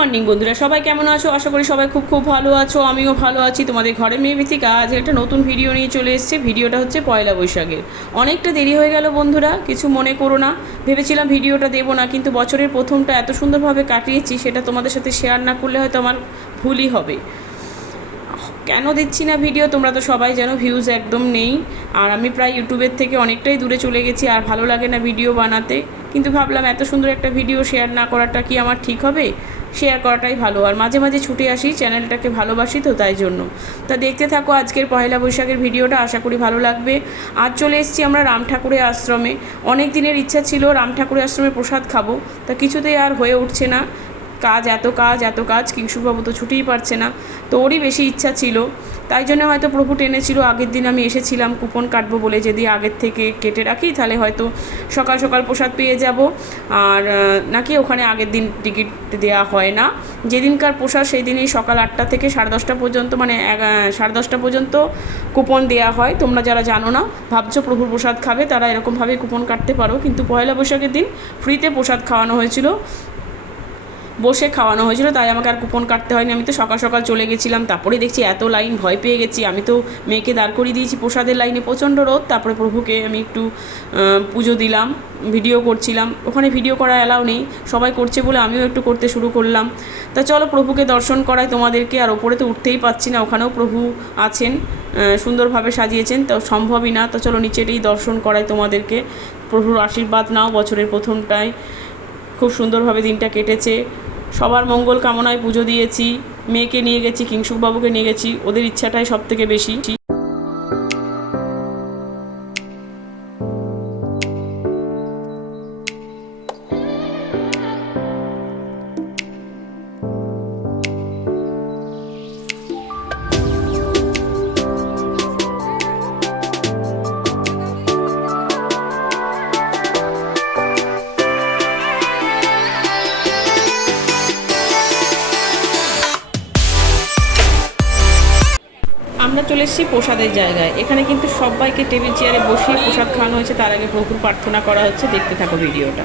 Morning বন্ধুরা। সবাই কেমন আছো? আশা করি সবাই খুব খুব ভালো আছো, আমিও ভালো আছি। তোমাদের ঘরে মেয়ে ভিত্তিকা আজ একটা নতুন ভিডিও নিয়ে চলে এসেছে। ভিডিওটা হচ্ছে পয়লা বৈশাখের অনেকটা দেরি হয়ে গেল বন্ধুরা, কিছু মনে করো না। ভেবেছিলাম ভিডিওটা দেবো না, কিন্তু বছরের প্রথমটা এত সুন্দরভাবে কাটিয়েছি, সেটা তোমাদের সাথে শেয়ার না করলে হয়তো আমার ভুলই হবে। কেন দিচ্ছি না ভিডিও তোমরা তো সবাই জানো ভিউজ একদম নেই। আর আমি প্রায় ইউটিউবের থেকে অনেকটাই দূরে চলে গেছি, আর ভালো লাগে না ভিডিও বানাতে। কিন্তু ভাবলাম, এত সুন্দর একটা ভিডিও শেয়ার না করাটা কি আমার ঠিক হবে? শেয়ার করাটাই ভালো। আর মাঝে মাঝে ছুটে আসি চ্যানেলটাকে ভালোবাসি তো তাই জন্য। তা দেখতে থাকো আজকের পয়লা বৈশাখের ভিডিওটা, আশা করি ভালো লাগবে। আজ চলে এসেছি আমরা রাম ঠাকুরের আশ্রমে। অনেক দিনের ইচ্ছা ছিল রাম ঠাকুরের আশ্রমে প্রসাদ খাব, তা কিছুতেই আর হয়ে উঠছে না। কাজ, এত কাজ এত কাজ, কিংশুবাবু তো ছুটিই পারছে না। তো ওরই বেশি ইচ্ছা ছিল। তাই জন্য হয়তো প্রভু টেনেছিল, আগের দিন আমি এসেছিলাম, কুপন কাটবো বলে যদি আগের থেকে কেটে রাখি, তাহলে হয়তো সকাল সকাল প্রসাদ পেয়ে যাব। আর নাকি ওখানে আগের দিন টিকিট দেওয়া হয় না। যেদিনকার প্রসাদ সেই দিনই সকাল আটটা থেকে সাড়ে দশটা পর্যন্ত মানে সাড়ে দশটা পর্যন্ত কুপন দেওয়া হয়। তোমরা যারা জানো না, ভাবছ প্রভুর প্রসাদ খাবে, তারা এরকমভাবে কুপন কাটতে পারো। কিন্তু পয়লা বৈশাখের দিন ফ্রিতে প্রসাদ খাওয়ানো হয়েছিল। বসে খাওয়ানো হয়েছিল, তাই আমাকে আর কুপন কাটতে হয়নি। আমি তো সকাল সকাল চলে গেছিলাম, তারপরে দেখছি এত লাইন ভয় পেয়ে গেছি। আমি তো মেয়েকে দাঁড় করিয়ে দিয়েছি প্রসাদের লাইনে প্রচণ্ড রোদ, তারপরে প্রভুকে আমি একটু পুজো দিলাম, ভিডিও করছিলাম। ওখানে ভিডিও করা অ্যালাউ নেই, সবাই করছে বলে আমিও একটু করতে শুরু করলাম। তা চলো প্রভুকে দর্শন করাই তোমাদেরকে, আর ওপরে তো উঠতেই পাচ্ছি না, ওখানেও প্রভু আছেন সুন্দরভাবে সাজিয়েছেন, তো সম্ভবই না। তো চলো নিচেটাই দর্শন করাই তোমাদেরকে। প্রভুর আশীর্বাদ নাও বছরের প্রথমটায়। খুব সুন্দরভাবে দিনটা কেটেছে। সবার মঙ্গল কামনায় পুজো দিয়েছি, মেয়েকে নিয়ে গেছি, কিংশুকবাবুকে নিয়ে গেছি, ওদের ইচ্ছাটাই সব থেকে বেশি। এসেছি প্রসাদের জায়গায়। এখানে কিন্তু সবাইকে টেবিল চেয়ারে বসিয়ে প্রসাদ খাওয়ানো হয়েছে। তার আগে প্রভুর প্রার্থনা করা হচ্ছে। দেখতে থাকো ভিডিওটা।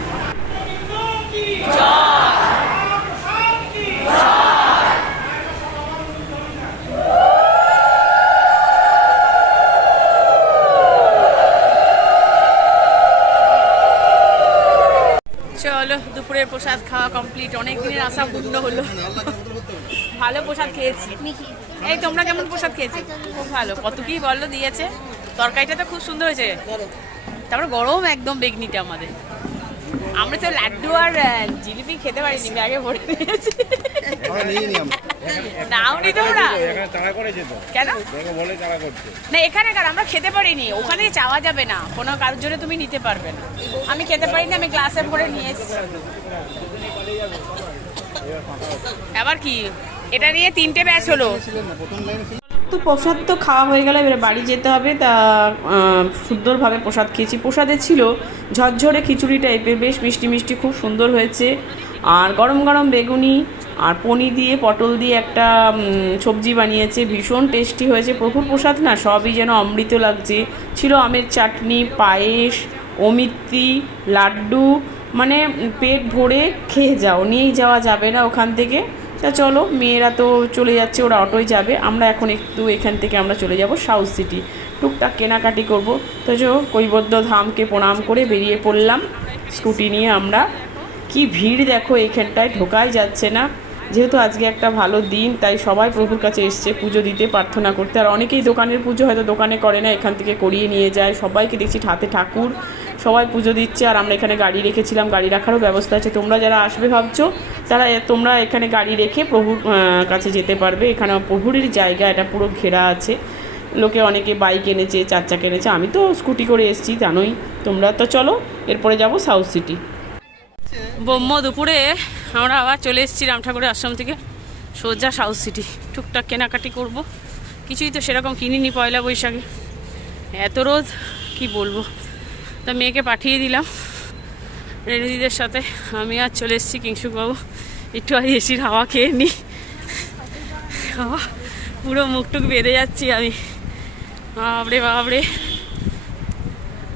চলো, দুপুরের প্রসাদ খাওয়া কমপ্লিট অনেক দিনের আশা পূর্ণ হলো। ভালো প্রসাদ খেয়েছি। এই তোমরা কেমন প্রসাদ খেয়েছি? খুব ভালো। কত কি বলল দিয়েছে। তরকারিটা তো খুব সুন্দর হয়েছে। তারপরে গরম একদম বেগনিটা আমাদের। আমরা তো লাড্ডু আর জিলিপি খেতে পারিনি ব্যাগে ভরে দিয়েছি। নাও নি তোমরা। এখানে তাড়া করেছে তো। কেন? দেখো বলে তাড়া করছে। না এখানে কার? আমরা খেতে পারিনি। ওখানে চাওয়া যাবে না। কোনো কারোর জন্য তুমি নিতে পারবে না। আমি খেতে পারিনি আমি গ্লাসে ভরে নিয়ে এসেছি। আবার কি? এটা নিয়ে তিনটে ব্যাচ হলো। তো প্রসাদ তো খাওয়া হয়ে গেল, এবারে বাড়ি যেতে হবে। তা সুন্দরভাবে প্রসাদ খেয়েছি। প্রসাদে ছিল ঝরঝরে খিচুড়ি টাইপের বেশ মিষ্টি মিষ্টি, খুব সুন্দর হয়েছে। আর গরম গরম বেগুনি আর পনির দিয়ে, পটল দিয়ে একটা সবজি বানিয়েছে। ভীষণ টেস্টি হয়েছে। প্রভুর প্রসাদ না, সবই যেন অমৃত লাগছে। ছিল আমের চাটনি, পায়েস, অমিত্তি, লাড্ডু মানে পেট ভরে খেয়ে যাও, নিয়েই যাওয়া যাবে না ওখান থেকে। তা চলো, মেয়েরা তো চলে যাচ্ছে, ওরা অটোয় যাবে। আমরা এখন একটু এখান থেকে আমরা চলে যাব সাউথ সিটি। টুকটাক কেনাকাটি করব। তো চো কৈবদ্য ধামকে প্রণাম করে বেরিয়ে পড়লাম। স্কুটি নিয়ে আমরা। কি ভিড় দেখো এখানটায়, ঢোকাই যাচ্ছে না। যেহেতু আজকে একটা ভালো দিন, তাই সবাই প্রভুর কাছে এসছে পুজো দিতে, প্রার্থনা করতে। আর অনেকেই দোকানের পুজো হয়তো দোকানে করে না, এখান থেকে করিয়ে নিয়ে যায়। সবাইকে দেখছি হাতে ঠাকুর। সবাই পুজো দিচ্ছে আর আমরা এখানে গাড়ি রেখেছিলাম, গাড়ি রাখারও ব্যবস্থা আছে। তোমরা যারা আসবে ভাবছ, তারা তোমরা এখানে গাড়ি রেখে প্রভুর কাছে যেতে পারবে। এখানে প্রভুরের জায়গা, এটা পুরো ঘেরা আছে। লোকে অনেকে বাইক এনেছে চার চাকা এনেছে। আমি তো স্কুটি করে এসেছি, জানোই তোমরা। তো চলো, এরপরে যাব সাউথ সিটি ব্রহ্ম দুপুরে আমরা আবার চলে এসেছি রাম ঠাকুরের আশ্রম থেকে। সোজা সাউথ সিটি টুকটাক কেনাকাটি করব। কিছুই তো সেরকম কিনিনি পয়লা বৈশাখে। এত রোদ, কি বলব? তা মেয়েকে পাঠিয়ে দিলাম। রেণুদিদের সাথে। আমি আর চলে এসেছি কিংসুকবাবু একটু আর এসির হাওয়া খেয়ে নিই বাবা, পুরো মুখটুক বেঁধে যাচ্ছি আমি। বাবরে বাবরে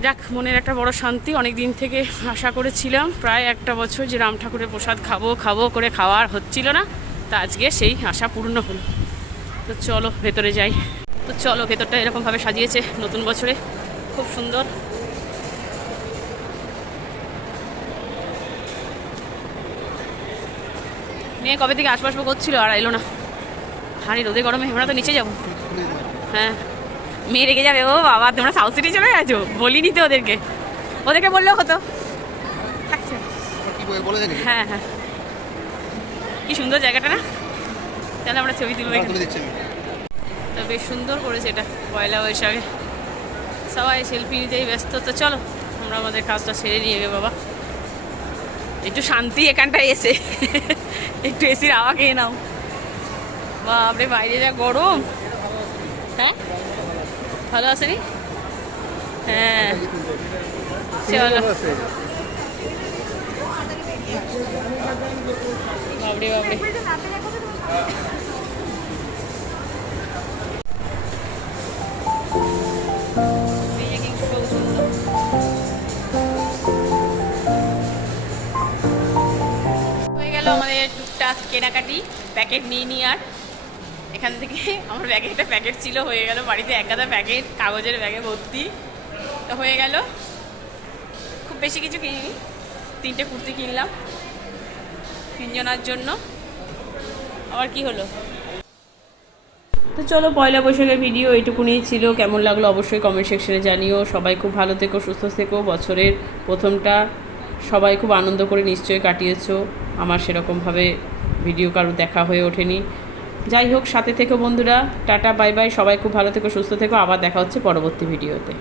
যাক মনের একটা বড় শান্তি অনেক দিন থেকে আশা করেছিলাম। প্রায় একটা বছর যে রাম ঠাকুরের প্রসাদ খাব খাব করে খাওয়ার হচ্ছিল না। তা আজকে সেই আশা পূর্ণ হলো। তো চলো ভেতরে যাই। তো চলো ভেতরটা এরকমভাবে সাজিয়েছে নতুন বছরে। খুব সুন্দর। মেয়ে কবে থেকে আসব আসব করছিল আর এলো না। হাঁড়ি রোদে গরমে আমরা তো নিচে যাব। হ্যাঁ। মেয়ে রেগে যাবে ও বাবা তোমরা সাউথ সিটি চলে গেছো? বলিনি তো ওদেরকে। ওদেরকে বললেও হতো। হ্যাঁ হ্যাঁ। কি সুন্দর জায়গাটা না? তাহলে আমরা ছবি তুলবো আমি। তো বেশ সুন্দর করেছে এটা পয়লা বৈশাখে। সবাই সেলফি নিতেই ব্যস্ত তো চলো আমরা আমাদের কাজটা সেরে নিয়ে গে বাবা। একটু শান্তি এখানটায় এসে। একটু এসির হাওয়া খেয়ে নাও। বাপরে, বাইরে যা গরম। হ্যাঁ? ভালো আসেনি হ্যাঁ। বাপরে বাবরে আমাদের টুকটাক কেনাকাটি, প্যাকেট নিয়ে নিয়ে আর এখান থেকে আমার ব্যাগে একটা প্যাকেট ছিল, হয়ে গেল বাড়িতে এক গাদা প্যাকেট, কাগজের ব্যাগে ভর্তি। তো হয়ে গেল। খুব বেশি কিছু কিনিনি, তিনটে কুর্তি কিনলাম তিনজনার জন্য। আবার কি হলো? তো চলো পয়লা বৈশাখের ভিডিও এইটুকুনি ছিল। কেমন লাগল অবশ্যই কমেন্ট সেকশনে জানিও। সবাই খুব ভালো থেকো, সুস্থ থেকো। বছরের প্রথমটা সবাই খুব আনন্দ করে নিশ্চয়ই কাটিয়েছো। আমার সেরকমভাবে ভিডিও কারও দেখা হয়ে ওঠেনি। যাই হোক, সাথে থেকো বন্ধুরা। Tata, bye bye. সবাই খুব ভালো থেকো, সুস্থ থেকো। আবার দেখা হচ্ছে পরবর্তী ভিডিওতে।